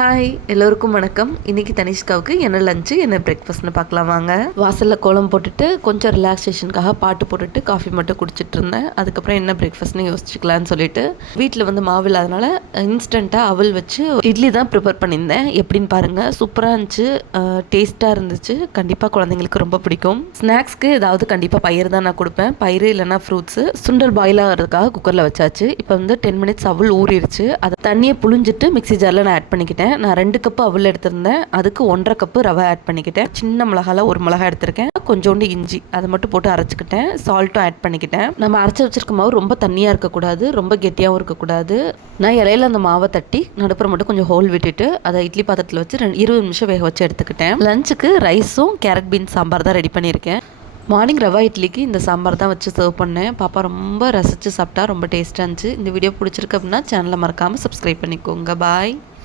Hi எல்லோருக்கும் வணக்கம். இன்றைக்கி தனிஷ்காவுக்கு என்ன லஞ்சு என்ன பிரேக்ஃபாஸ்ட்னு பார்க்கலாம் வாங்க. வாசலில் கோலம் போட்டுட்டு கொஞ்சம் ரிலாக்ஸேஷனுக்காக பாட்டு போட்டுட்டு காஃபி மட்டும் குடிச்சிட்டு இருந்தேன். அதுக்கப்புறம் என்ன பிரேக்ஃபாஸ்ட்னு யோசிச்சுக்கலான்னு சொல்லிட்டு வீட்டில் மாவு இல்லாதனால இன்ஸ்டண்ட்டாக அவல் வச்சு இட்லி தான் ப்ரிப்பேர் பண்ணியிருந்தேன். எப்படின்னு பாருங்கள், சூப்பராக இருந்துச்சு, டேஸ்ட்டாக இருந்துச்சு. கண்டிப்பாக குழந்தைங்களுக்கு ரொம்ப பிடிக்கும். ஸ்நாக்ஸ்க்கு ஏதாவது கண்டிப்பாக பயிர் தான் நான் கொடுப்பேன். பயிர் இல்லைனா ஃப்ரூட்ஸு. சுண்டல் பாயில் ஆகிறதுக்காக குக்கரில் வச்சாச்சு. இப்போ 10 மினிட்ஸ் அவல் ஊறிடுச்சு. அதை தண்ணியை புழிஞ்சிட்டு மிக்ஸி ஜாரில் நான் ஆட் பண்ணிக்கிட்டேன். நான் 2 கப்பு அவல் எடுத்திருந்தேன். அதுக்கு 1.5 கப்பு ரவை ஆட் பண்ணிக்கிட்டேன். சின்ன மிளகால 1 மிளகா எடுத்திருக்கேன். கொஞ்சோண்டு இஞ்சி அதை மட்டும் போட்டு அரைச்சிக்கிட்டேன். சால்ட்டும் ஆட் பண்ணிக்கிட்டேன். நம்ம அரைச்சி வச்சிருக்க மாவு ரொம்ப தண்ணியாக இருக்கக்கூடாது, ரொம்ப கெட்டியாகவும் இருக்கக்கூடாது. நான் இலையில அந்த மாவை தட்டி நடுப்புற மட்டும் கொஞ்சம் ஹோல் விட்டுட்டு அதை இட்லி பாத்திரத்தில் வச்சு 20 நிமிஷம் வேக வச்சு எடுத்துக்கிட்டேன். லஞ்சுக்கு ரைஸும் கேரட் பீன்ஸ் சாம்பார் தான் ரெடி பண்ணியிருக்கேன். மார்னிங் ரவா இட்லிக்கு இந்த சாம்பார் தான் வச்சு சர்வ் பண்ணேன். பாப்பா ரொம்ப ரசித்து சாப்பிட்டா, ரொம்ப டேஸ்ட்டாக இருந்துச்சு. இந்த வீடியோ பிடிச்சிருக்கு அப்படின்னா சேனலை மறக்காமல் சப்ஸ்கிரைப் பண்ணிக்கோங்க. பாய்.